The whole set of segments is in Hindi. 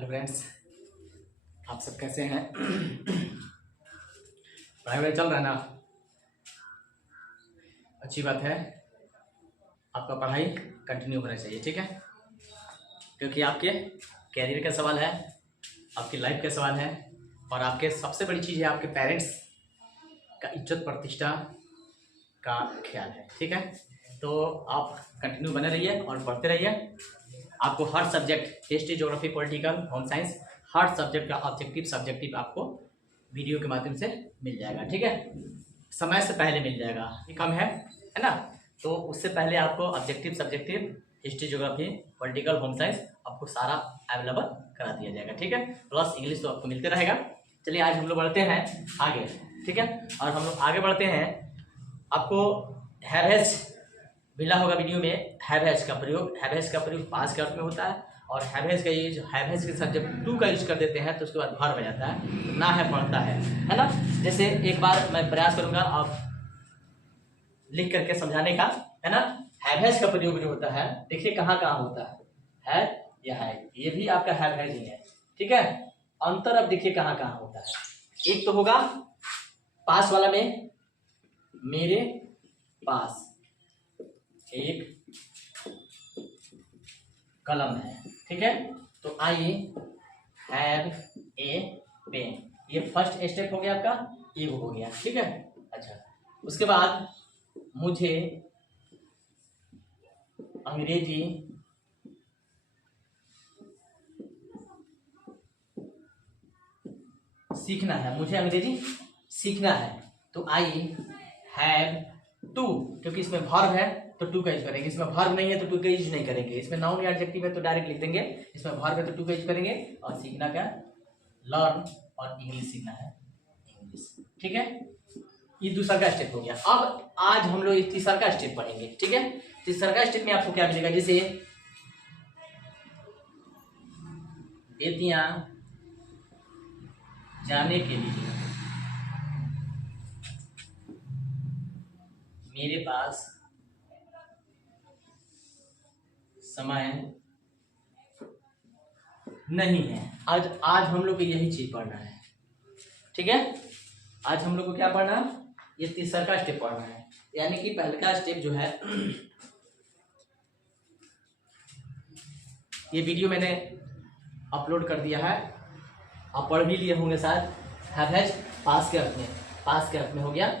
हेलो फ्रेंड्स, आप सब कैसे हैं? पढ़ाई वढ़ाई चल रहा है ना? अच्छी बात है। आपका पढ़ाई कंटिन्यू होना चाहिए, ठीक है? क्योंकि आपके कैरियर का सवाल है, आपकी लाइफ का सवाल है, और आपके सबसे बड़ी चीज़ है आपके पेरेंट्स का इज्जत प्रतिष्ठा का ख्याल है, ठीक है? तो आप कंटिन्यू बने रहिए और पढ़ते रहिए। आपको हर subject, history, geography, political, home science, हर सब्जेक्ट का ऑब्जेक्टिव सब्जेक्टिव आपको वीडियो के माध्यम से मिल जाएगा, ठीक है? समय से पहले मिल जाएगा, ये कम है ना? तो उससे पहले आपको objective subjective, history, geography, political, home science आपको सारा अवेलेबल करा दिया जाएगा, ठीक है? प्लस इंग्लिश तो आपको मिलते रहेगा। चलिए आज हम लोग बढ़ते हैं आगे, ठीक है? और हम लोग आगे बढ़ते हैं। आपको हैवेज मिला होगा वीडियो में, हैवेज का प्रयोग पास के अर्थ में होता है, और हैवेज के साथ जब टू का यूज कर देते हैं तो उसके बाद भर हो जाता है, ना है पढ़ता है ना? जैसे एक बार मैं प्रयास करूंगा आप लिख करके समझाने का, है ना? हैवेज का प्रयोग जो होता है, देखिए कहाँ कहाँ होता है या है, ये भी आपका हैवेज ही है, ठीक है? अंतर अब देखिए कहाँ कहाँ होता है। एक तो होगा पास वाला में, मेरे पास एक कलम है, ठीक है? तो आइए, हैव ए पेन, ये फर्स्ट स्टेप हो गया आपका, ये हो गया, ठीक है? अच्छा, उसके बाद मुझे अंग्रेजी सीखना है, मुझे अंग्रेजी सीखना है। तो आई हैव टू, क्योंकि इसमें वर्ब है तो टू का यूज करेंगे, इसमें वर्ब नहीं है तो टू का यूज नहीं करेंगे, इसमें नाउन या एडजेक्टिव है तो डायरेक्ट लिख देंगे, इसमें वर्ब है तो टू का यूज करेंगे। और सीखना क्या? लर्न, और इंग्लिश सीखना है, इंग्लिश, ठीक है? ये दूसरा का स्टेप हो गया। अब आज हम लोग तीसरा का स्टेप पढ़ेंगे, ठीक है? तीसरा का स्टेप में आपको क्या मिलेगा? जैसे बेतियां जाने के लिए मेरे पास समय नहीं है। आज हम लोग को यही चीज पढ़ना है, ठीक है? आज हम लोग को क्या पढ़ना है? ये तीसरा का स्टेप पढ़ना है। यानी कि पहले का स्टेप जो है, ये वीडियो मैंने अपलोड कर दिया है, आप पढ़ भी लिए होंगे शायद। हैवेज पास के अर्थ में हो गया,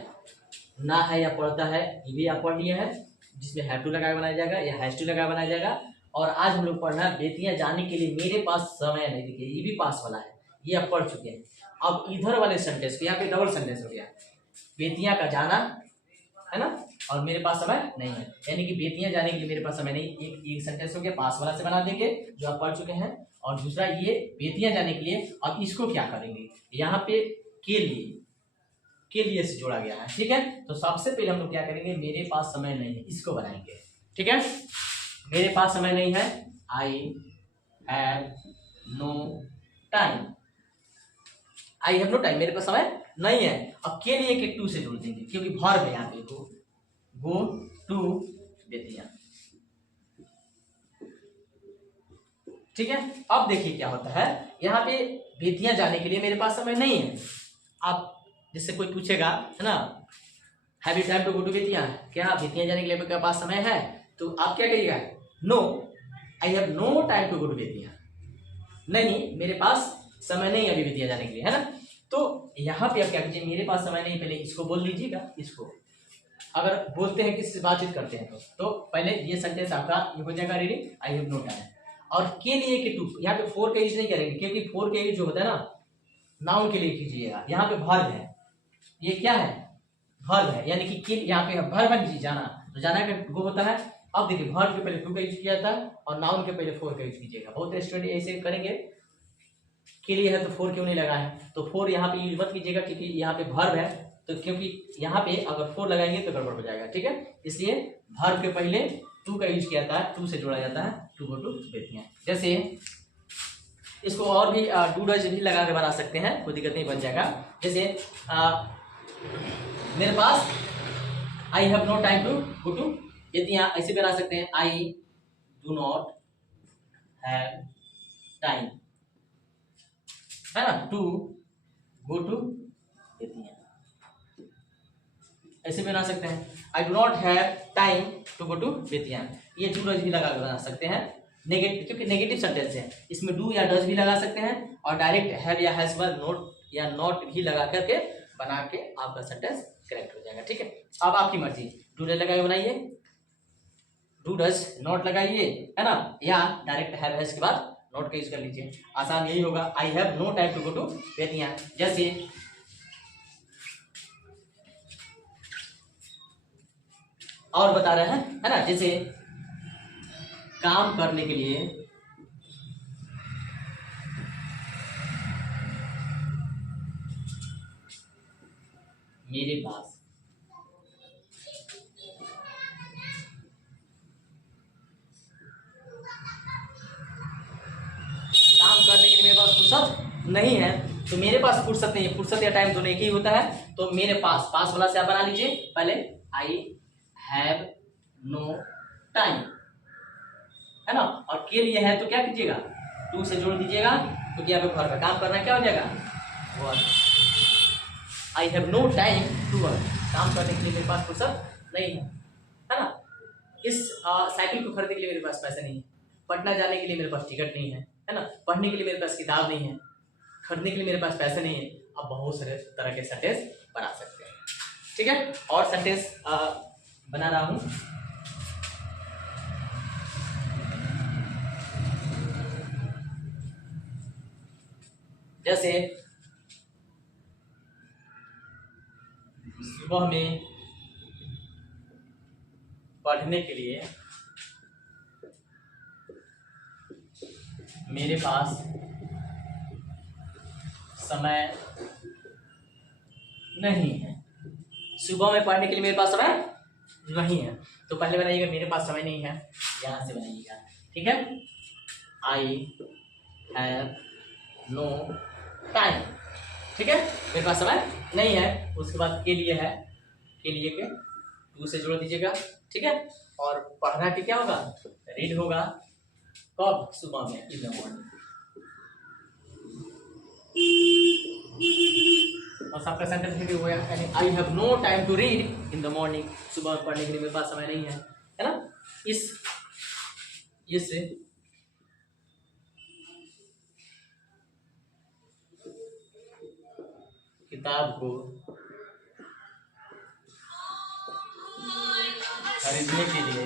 ना है या पढ़ता है, ये भी आप पढ़ लिए हैं, जिसमें हैव टू लगा बनाया जाएगा या हैज टू लगा बनाया जाएगा। और आज हम लोग पढ़ना है बेतियां जाने के लिए मेरे पास समय नहीं। देखिए ये भी पास वाला है, ये आप पढ़ चुके हैं। अब इधर वाले सेंटेंस को, यहाँ पे डबल सेंटेंस हो गया, बेतियां का जाना, है ना? और मेरे पास समय नहीं है, यानी कि बेतियां जाने के लिए मेरे पास समय नहीं। एक सेंटेंस हो गया, पास वाला से बना देंगे जो आप पढ़ चुके हैं, और दूसरा ये बेतियां जाने के लिए। अब इसको क्या करेंगे? यहाँ पे के लिए से जोड़ा गया है, ठीक है? तो सबसे पहले हम लोग क्या करेंगे? मेरे पास समय नहीं है, इसको बनाएंगे, ठीक है? मेरे पास समय नहीं है, I have no time, I have no time, मेरे पास समय नहीं है। अब के लिए के टू से जोड़ देंगे, क्योंकि वर्ब है यहाँ पे, गो टू बेतियां, ठीक है? अब देखिए क्या होता है, यहाँ पे बेतियां जाने के लिए मेरे पास समय नहीं है। आप जिससे कोई पूछेगा, है ना, have you time to go to Bettiah, क्या बेतियां जाने के लिए आपके पास समय है? तो आप क्या कहिएगा? No, I have no time to go to Bettiah, नहीं मेरे पास समय नहीं है अभी बेतियां जाने के लिए, है ना? तो यहाँ पे आप क्या कीजिए? मेरे पास समय नहीं, पहले इसको बोल लीजिएगा। इसको अगर बोलते हैं, किसी से बातचीत करते हैं तो पहले ये सेंटेंस आपका ये हो जाएगा ready, I have no time. और के लिए के टू, यहाँ पे फोर का यूज नहीं करेंगे, क्योंकि फोर का यूज जो होता है ना, नाउन के लिए कीजिएगा। यहाँ पे वर्ब है, ये क्या है? वर्ब है, यानी कि यहाँ पे वर्ब है जाना, तो जाना का वो होता है। अब देखिए वर्ब के पहले टू का यूज किया जाता है, और नाउन के पहले फोर का यूज कीजिएगा। बहुत स्टूडेंट ऐसे करेंगे, के लिए है तो फोर क्यों नहीं लगा है? तो फोर यहाँ पे यूज मत कीजिएगा, क्योंकि यहाँ पे वर्ब है, तो क्योंकि यहाँ पे अगर फोर लगाएंगे तो गड़बड़ हो जाएगा, ठीक है? इसलिए वर्ब के पहले टू का यूज किया जाता है, टू से जोड़ा जाता है, टू गो टू बेतियां। जैसे इसको और भी डू डज भी लगा के बना सकते हैं, कोई दिक्कत नहीं, बन जाएगा। जैसे मेरे पास I have no time to go to Bettiah, ऐसे बना सकते हैं, I do not have time है ना, टू गो टू बेतिया, ऐसे बना सकते हैं। I do not have time to go to Bettiah, ये डू डज भी लगा कर बना सकते हैं नेगेटिव, क्योंकि नेगेटिव सेंटेंस है, इसमें डू या डज भी लगा सकते हैं और डायरेक्ट हैव या हैज पर नोट या नॉट भी लगा करके बना के आपका सेंटेंस करेक्ट हो जाएगा। ठीक है, अब आपकी मर्जी, डू डज लगा के बनाइए, डू डज नॉट लगाइए, है ना, या डायरेक्ट हैव हैज के बाद नोट का यूज कर लीजिए, आसान यही होगा। I have no time to go to Bettiah, जैसे और बता रहे हैं, है ना, जैसे काम करने के लिए मेरे पास फुर्सत नहीं है, तो मेरे पास फुर्सत नहीं है, फुर्सत या टाइम दोनों एक ही होता है, तो मेरे पास, पास वाला से आप बना लीजिए पहले, आई हैव नो टाइम, है ना, और के लिए है तो क्या कीजिएगा, टू से जोड़ दीजिएगा, क्योंकि यहाँ पे घर का काम करना क्या हो जाएगा, work. I have no time to work, काम करने के लिए मेरे पास फुर्सत नहीं है ना। इस साइकिल को खरीदने के लिए मेरे पास पैसे नहीं है, पटना जाने के लिए मेरे पास टिकट नहीं है ना, पढ़ने के लिए मेरे पास किताब नहीं है, खरीदने के लिए मेरे पास पैसे नहीं है। अब बहुत सारे तरह के सेंटेंस बना सकते हैं। ठीक है, और सेंटेंस बना रहा हूं, जैसे सुबह में पढ़ने के लिए मेरे पास समय नहीं है, सुबह में पढ़ने के लिए मेरे पास समय नहीं है, तो पहले बनाइएगा मेरे पास समय नहीं है, यहां से बनाइएगा। ठीक है, आई हैव नो टाइम, ठीक है, मेरे पास समय नहीं है, उसके बाद के लिए है, के लिए के टू से जोड़ दीजिएगा। ठीक है, और पढ़ना के क्या होगा, रीड होगा, कब, सुबह में, इन द मॉर्निंग। और सबका सेंटेंस रेडी हो गया, यानी I have no time to read in the morning, सुबह में पढ़ने के लिए मेरे पास समय नहीं है ना। इस किताब को खरीदने के लिए,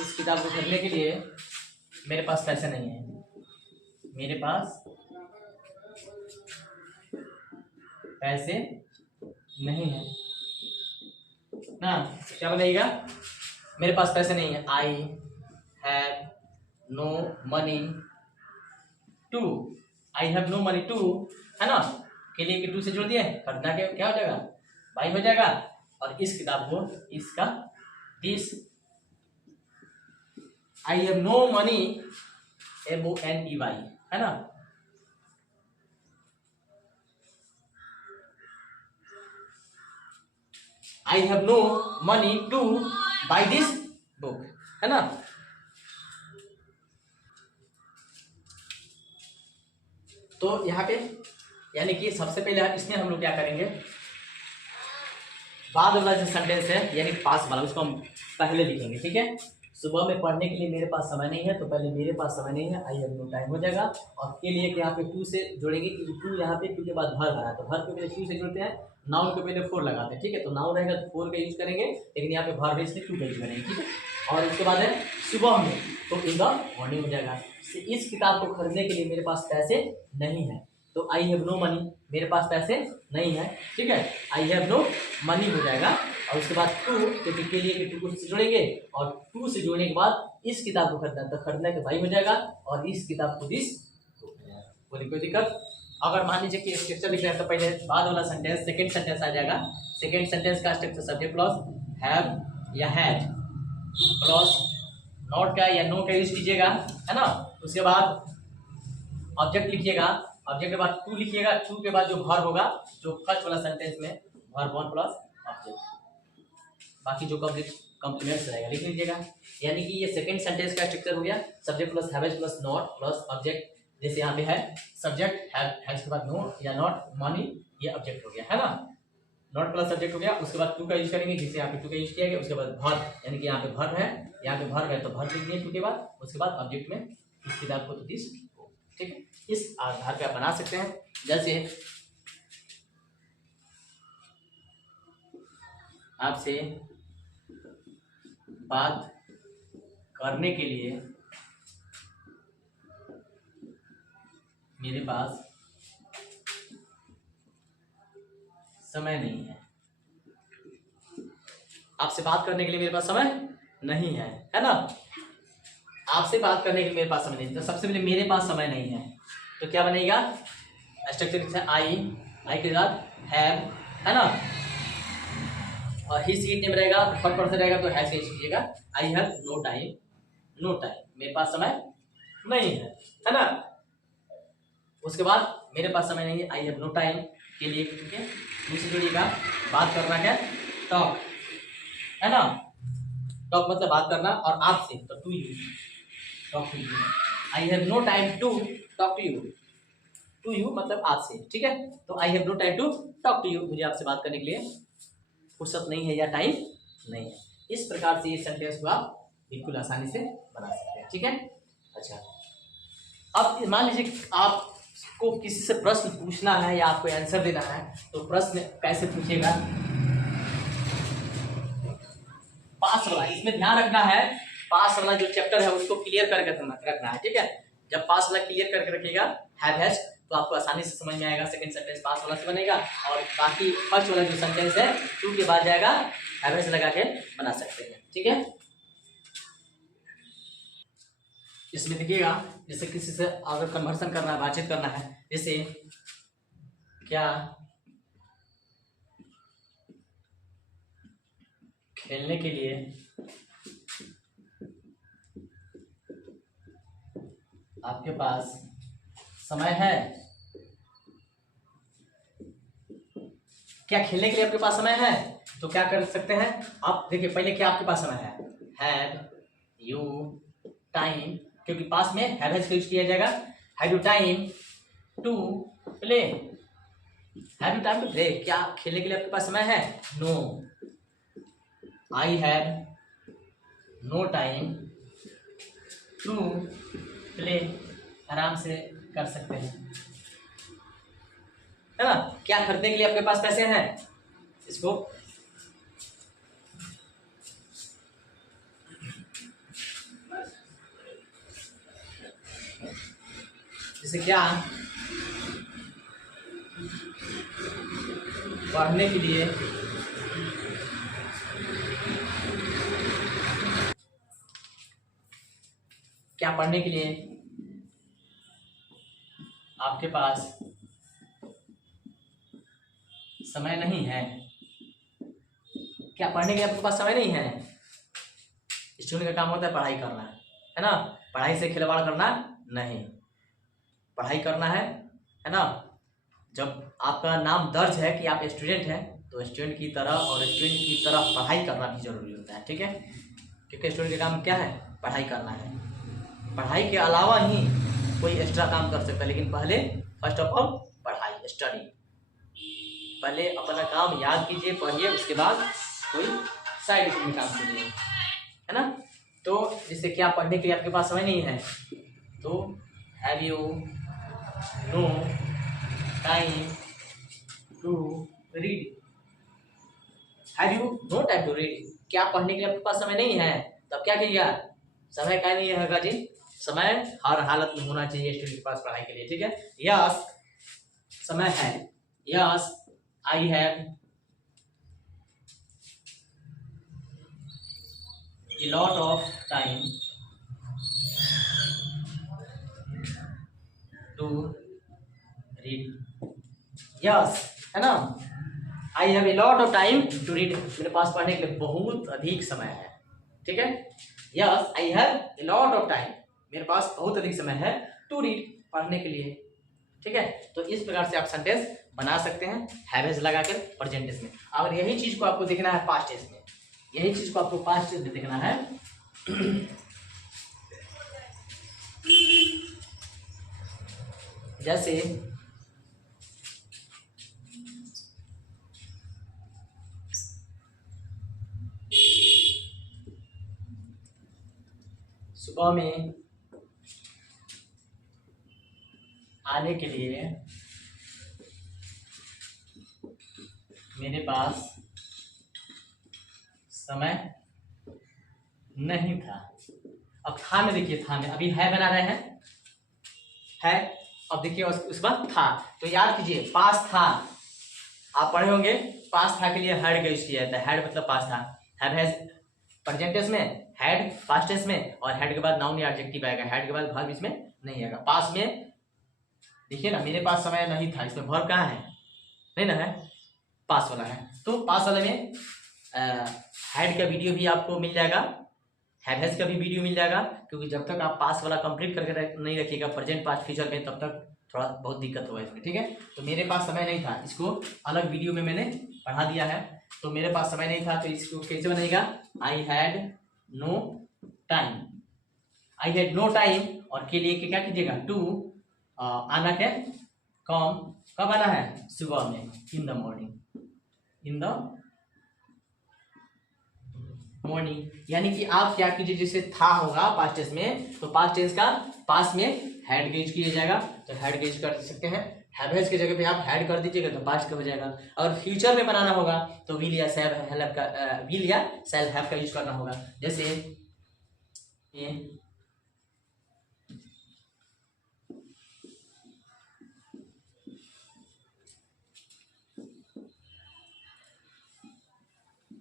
इस किताब को खरीदने के लिए मेरे पास पैसे नहीं है, मेरे पास पैसे नहीं है ना, क्या बनाइएगा, मेरे पास पैसे नहीं है, I have no money to, I have no money to, है ना, के लिए के टू से जोड़ दिए, खरीदना के क्या हो जाएगा, बाई हो जाएगा, और इस किताब को, इसका this, I have no money, MONEY, है ना, I have no money to buy this book, है ना। तो यहाँ पे यानी कि सबसे पहले इसमें हम लोग क्या करेंगे, बाद वाला जो सेंटेंस है यानी पास वाला, उसको हम पहले लिखेंगे। ठीक है, सुबह में पढ़ने के लिए मेरे पास समय नहीं है, तो पहले मेरे पास समय नहीं है, आई हैव नो टाइम हो जाएगा, और के लिए यहाँ पे टू से जोड़ेंगे, क्योंकि टू यहाँ पे टू के बाद भर रहा है, तो भर के पहले टू से जोड़ते हैं, नाउन के पहले फोर लगाते हैं। ठीक है, तो नाउन रहेगा तो फोर का यूज करेंगे, लेकिन यहाँ पे भर में इसलिए टू का यूज करेंगे। ठीक है, और उसके बाद है सुबह में, तो इन द मॉर्निंग हो जाएगा। इस किताब को खरीदने के लिए मेरे पास पैसे नहीं है, तो आई हैव नो मनी, मेरे पास पैसे नहीं है। ठीक है, आई हैव नो मनी हो जाएगा, और उसके बाद टू, क्योंकि के लिए टू से जोड़ेंगे, और टू से जोड़ने के बाद इस किताब को खरीदना, तो खरीदने के भाई हो जाएगा, और इस किताब को दिस, बोली कोई दिक्कत। अगर मान लीजिए कि स्ट्रक्चर लिख रहे हैं, तो पहले बाद वाला सेंटेंस सेकंड सेंटेंस आ जाएगा, सेकंड सेंटेंस का स्ट्रक्चर सब्जेक्ट प्लस हैव या हैज प्लस नॉट का या नो का यूज कीजिएगा, है ना। उसके बाद ऑब्जेक्ट लिखिएगा, ऑब्जेक्ट के बाद टू लिखिएगा, टू के बाद जो वर्ब होगा, जो फर्स्ट वाला सेंटेंस में वर्ब वन प्लस ऑब्जेक्ट, बाकी जो कंप्लीट कॉम्प्लीमेंट्स रहेगा, लिख लीजिएगा। यानी कि ये सेकंड सेंटेंस का स्ट्रक्चर हो गया, subject plus हैवेज plus not plus object. जैसे यहाँ पे है सब्जेक्ट हैज के बाद नो या नॉट मनी, ये ऑब्जेक्ट हो गया है ना। नॉट प्लस सब्जेक्ट हो गया, उसके बाद टू का यूज करेंगे, जिसे यहाँ पे टू का यूज किया गया। उसके बाद भर, यानी कि यहाँ पे भर है, यहाँ पे भर है तो भर लिख दिए टू के बाद। उसके बाद ऑब्जेक्ट में इस किताब को तो दिस को, ठीक है। इस आधार पे आप बना सकते हैं। जैसे आपसे बात करने के लिए मेरे पास समय नहीं है। आपसे बात करने के लिए मेरे पास समय नहीं है ना। आपसे बात करने के लिए मेरे पास समय नहीं है, तो सबसे पहले मेरे पास समय नहीं है तो क्या बनेगा, स्ट्रक्चर आई, आई के बाद हैव, है ना। और ही सी नेम रहेगा, थर्ड पर्सन रहेगा तो हैज का यूज कीजिएगा। I have no time, no time, मेरे पास समय नहीं है ना। उसके बाद मेरे पास समय नहीं है, आई हैव नो टाइम के लिए, ठीक है। दूसरी जोड़िएगा, बात करना है टॉक, है ना। टॉक मतलब बात करना, और आपसे तो to you, talk to you. I have no time to talk to you, to you मतलब आपसे, ठीक है। तो I have no time to talk to you, मुझे आपसे बात करने के लिए फुर्सत नहीं है या टाइम नहीं है। इस प्रकार से ये सेंटेंस को आप बिल्कुल आसानी से बना सकते हैं, ठीक है। अच्छा, अब मान लीजिए आपको किसी से प्रश्न पूछना है या आपको आंसर देना है, तो प्रश्न कैसे पूछेगा, पास वाला, इसमें ध्यान रखना है, पास वाला जो चैप्टर है उसको क्लियर करके रखना है, ठीक है। जब पास वाला क्लियर करके रखिएगा हैव हैज, तो आपको आसानी से समझ में आएगा। सेकंड सेंटेंस पास वाला से बनेगा, और बाकी फर्स्ट वाला जो सेंटेंस है टू के बाद जाएगा, हैव हैज लगा के बना सकते हैं, ठीक है। इसमें देखिएगा, जैसे किसी से अगर कन्वर्सन करना है, बातचीत करना है, जैसे क्या खेलने के लिए आपके पास समय है, क्या खेलने के लिए आपके पास समय है, तो क्या कर सकते हैं आप। देखिए पहले क्या आपके पास समय है, हैव यू टाइम, क्योंकि पास में हैव हैज का यूज किया जाएगा। Have you time to play, have you time to play, क्या खेलने के लिए आपके पास समय है, no. I have no time to play, आराम से कर सकते हैं, है ना। क्या खरीदने के लिए आपके पास पैसे हैं, इसको जैसे क्या पढ़ने के लिए क्या पढ़ने के लिए आपके पास समय नहीं है, क्या पढ़ने के लिए आपके पास समय नहीं है। स्टूडेंट का काम होता है पढ़ाई करना, है ना, पढ़ाई से खिलवाड़ करना नहीं, पढ़ाई करना है ना। जब आपका नाम दर्ज है कि आप स्टूडेंट हैं, तो स्टूडेंट की तरह और स्टूडेंट की तरह पढ़ाई करना भी जरूरी होता है, ठीक है। क्योंकि स्टूडेंट का काम क्या है, पढ़ाई करना है। पढ़ाई के अलावा ही कोई एक्स्ट्रा काम कर सकता है, लेकिन पहले फर्स्ट ऑफ ऑल पढ़ाई, स्टडी। पहले अपना काम याद कीजिए, पढ़िए, उसके बाद कोई साइड में काम कीजिए, है ना। तो जिससे क्या पढ़ने के लिए आपके पास समय नहीं है, तो have you no time to read, have you no time to read, क्या पढ़ने के लिए आपके पास समय नहीं है, तब क्या कीजिएगा, समय का नहीं है जी, समय हर हालत में होना चाहिए स्टूडेंट के पास पढ़ाई के लिए, ठीक है। यस समय है, yes I have a lot of time to read, yes, है ना। I have a lot of time to read, मेरे पास पढ़ने के लिए बहुत अधिक समय है, ठीक है। Yes I have a lot of time, मेरे पास बहुत अधिक समय है टू रीड, पढ़ने के लिए, ठीक है। तो इस प्रकार से आप सेंटेंस बना सकते हैं हैव हैज लगाकर प्रेजेंट टेंस में। और यही चीज को आपको देखना है पास्ट टेंस में, यही चीज को आपको पास्ट टेंस में देखना है। जैसे सुबह में आने के लिए मेरे पास समय नहीं था। अब था में देखिए, था में अभी है बना रहे हैं, है। अब देखिए उस बाद था, तो याद कीजिए पास था। आप पढ़े होंगे पास था के लिए हैड का यूज किया जाता है। हैड मतलब पास था। हैव हैज प्रेजेंट टेंस में, हैड पास्ट टेंस में, और हैड के बाद नाउन या एडजेक्टिव आएगा। हैड के बाद वर्ब इसमें नहीं आएगा। पास में देखिए ना, मेरे पास समय नहीं था, इसमें वर्ब कहाँ है? नहीं ना है, पास वाला है। तो पास वाले में हैड का वीडियो भी आपको मिल जाएगा, हैव हैज का भी वीडियो मिल जाएगा, क्योंकि जब तक आप पास वाला कंप्लीट करके नहीं रखिएगा प्रेजेंट पास्ट फ्यूचर में, तब तक थोड़ा बहुत दिक्कत होगा इसमें, ठीक है। तो मेरे पास समय नहीं था, इसको अलग वीडियो में मैंने पढ़ा दिया है। तो मेरे पास समय नहीं था, तो इसको कैसे बनेगा? I had no time. I had no time, और के लिए क्या कीजिएगा? टू आना क्या? कम। कब आना है? सुबह में, इन the morning. In the morning, यानी कि आप क्या कीजिए, जैसे था होगा पास्ट टेंस में, तो पास्ट टेंस का पास में हैड का यूज किया जाएगा, तो हैड का यूज कर सकते हैं। हैव हैज की जगह पे आप हैड कर दीजिएगा तो पास्ट का हो जाएगा। और फ्यूचर में बनाना होगा तो विल या सेल हैव का विल या सेल हैव का यूज करना होगा। जैसे ये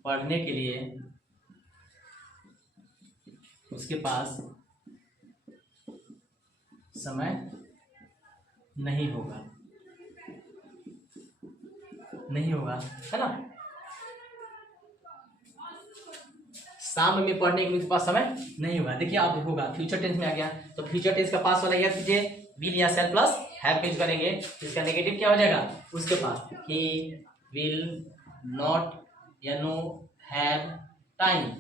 पढ़ने के लिए उसके पास समय नहीं होगा, नहीं होगा, है ना। शाम में पढ़ने के लिए उसके पास समय नहीं होगा। देखिए आप होगा फ्यूचर टेंस में आ गया, तो फ्यूचर टेंस का पास वाला याद कीजिए, विल या सेल प्लस हैव का यूज करेंगे, तो इसका नेगेटिव क्या हो जाएगा? उसके पास ही विल नॉट या नो हैव टाइम।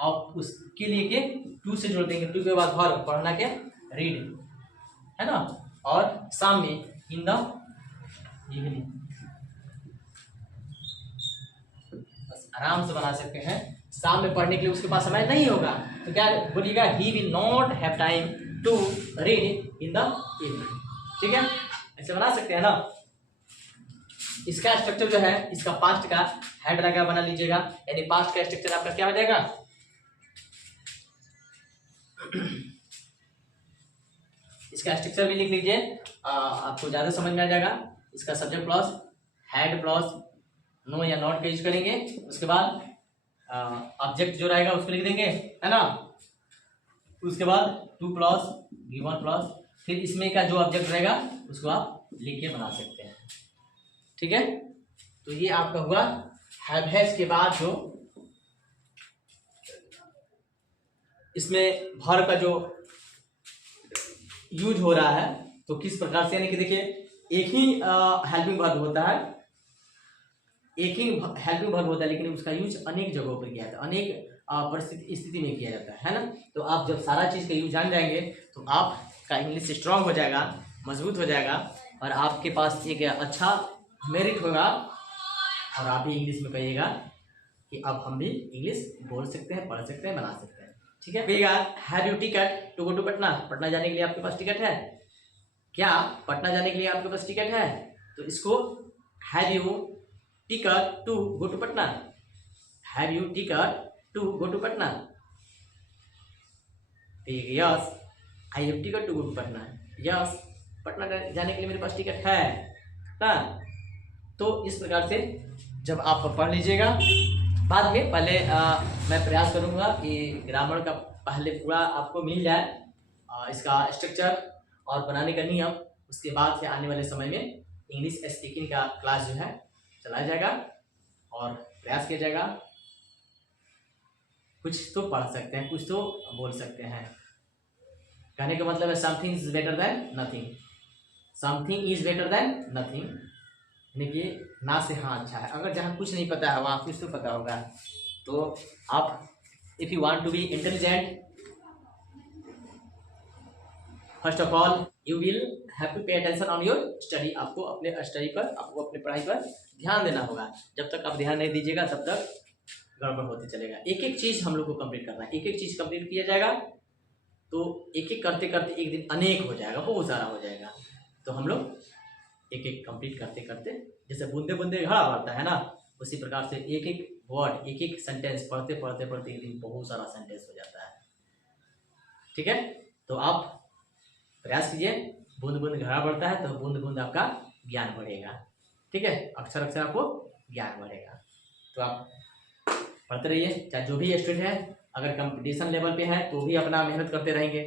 और उसके लिए के टू से जोड़ देंगे, टू के बाद वर्ब, पढ़ना के रीड, है ना। और शाम में इन द इवनिंग, बस आराम से बना सकते हैं। शाम में पढ़ने के लिए उसके पास समय नहीं होगा, तो क्या बोलिएगा? He will not have time to read in the evening, ठीक है। ऐसे बना सकते हैं ना। इसका स्ट्रक्चर जो है, इसका पास्ट का हेड लगा बना लीजिएगा, यानी पास्ट का स्ट्रक्चर आपका क्या हो जाएगा? इसका स्ट्रक्चर भी लिख लीजिए, आपको ज्यादा समझ में आ जाएगा। इसका subject plus had plus no या नॉट का यूज करेंगे, उसके बाद ऑब्जेक्ट जो रहेगा उसको लिख देंगे, है ना। उसके बाद टू प्लस गिवन प्लस, फिर इसमें का जो ऑब्जेक्ट रहेगा उसको आप लिख के बना सकते हैं, ठीक है। तो ये आपका हुआ हैव हैज के बाद जो इसमें भर का जो यूज हो रहा है, तो किस प्रकार से, यानी कि देखिए एक ही हेल्पिंग वर्ब होता है, एक ही हेल्पिंग वर्ब होता है, लेकिन उसका यूज अनेक जगहों पर किया जाता है, अनेक परिस्थिति स्थिति में किया जाता है ना। तो आप जब सारा चीज का यूज जान जाएंगे तो आपका इंग्लिश स्ट्रांग हो जाएगा, मजबूत हो जाएगा, और आपके पास एक अच्छा मेरिट होगा, और आप भी इंग्लिश में कहिएगा कि अब हम भी इंग्लिश बोल सकते हैं, पढ़ सकते हैं, बना सकते हैं, ठीक है भैया। Have you ticket to go to Patna? Patna जाने के लिए आपके पास टिकट है क्या? पटना जाने के लिए आपके पास टिकट है, तो इसको have you ticket to go to Patna? Have you ticket to go to Patna? Yes I have ticket to go to Patna. Yes, Patna जाने के लिए मेरे पास टिकट है ना। तो इस प्रकार से जब आप पढ़ लीजिएगा, बाद में पहले मैं प्रयास करूंगा कि ग्रामर का पहले पूरा आपको मिल जाए, इसका स्ट्रक्चर और बनाने का नियम। उसके बाद से आने वाले समय में इंग्लिश स्पीकिंग का क्लास जो है चलाया जाएगा और प्रयास किया जाएगा। कुछ तो पढ़ सकते हैं, कुछ तो बोल सकते हैं। कहने का मतलब है something is better than nothing, something is better than nothing, यानी कि ना से हाँ अच्छा है। अगर जहाँ कुछ नहीं पता है वहाँ कुछ तो पता होगा, तो आप if you want to be intelligent, first of all you will have to pay attention on your study. आपको अपने स्टडी पर, आपको अपनी पढ़ाई पर ध्यान देना होगा। जब तक आप ध्यान नहीं दीजिएगा तब तक गड़बड़ होती चलेगा। एक एक चीज़ हम लोग को कंप्लीट करना है, एक एक चीज़ कंप्लीट किया जाएगा तो एक एक करते करते एक दिन अनेक हो जाएगा, बहुत सारा हो जाएगा। तो हम लोग एक एक कंप्लीट करते करते, जैसे बूंदे बूंदे घड़ा भरता है ना, उसी प्रकार से एक एक वर्ड, एक एक सेंटेंस पढ़ते पढ़ते पढ़ते एक दिन बहुत सारा सेंटेंस हो जाता है। ठीक है, तो आप प्रयास कीजिए। बूंद बूंद घड़ा बढ़ता है तो बूंद बूंद आपका ज्ञान बढ़ेगा। ठीक है, अक्षर अक्षर आपको ज्ञान बढ़ेगा। तो आप पढ़ते रहिए, चाहे जो भी स्टूडेंट है, अगर कंपटीशन लेवल पे है तो भी अपना मेहनत करते रहेंगे,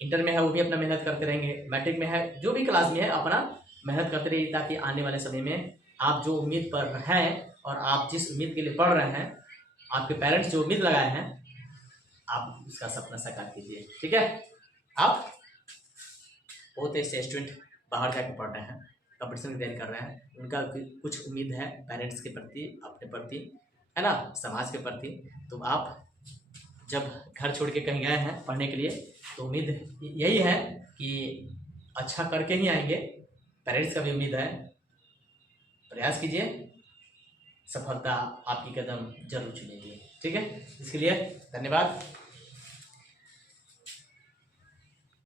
इंटर में है वो भी अपना मेहनत करते रहेंगे, मैट्रिक में है, जो भी क्लास में है अपना मेहनत करते रहिए, ताकि आने वाले समय में आप जो उम्मीद पर हैं और आप जिस उम्मीद के लिए पढ़ रहे हैं, आपके पेरेंट्स जो उम्मीद लगाए हैं, आप उसका सपना साकार कीजिए। ठीक है, आप बहुत ऐसे स्टूडेंट बाहर जाके पढ़ रहे हैं, कंपटीशन की तैयारी कर रहे हैं, उनका कुछ उम्मीद है पेरेंट्स के प्रति, अपने प्रति, है ना, समाज के प्रति। तो आप जब घर छोड़ के कहीं गए हैं पढ़ने के लिए तो उम्मीद यही है कि अच्छा करके ही आएंगे, पेरेंट्स का भी उम्मीद है। प्रयास कीजिए, सफलता आपकी कदम जरूर चुनेगी। ठीक है, इसके लिए धन्यवाद।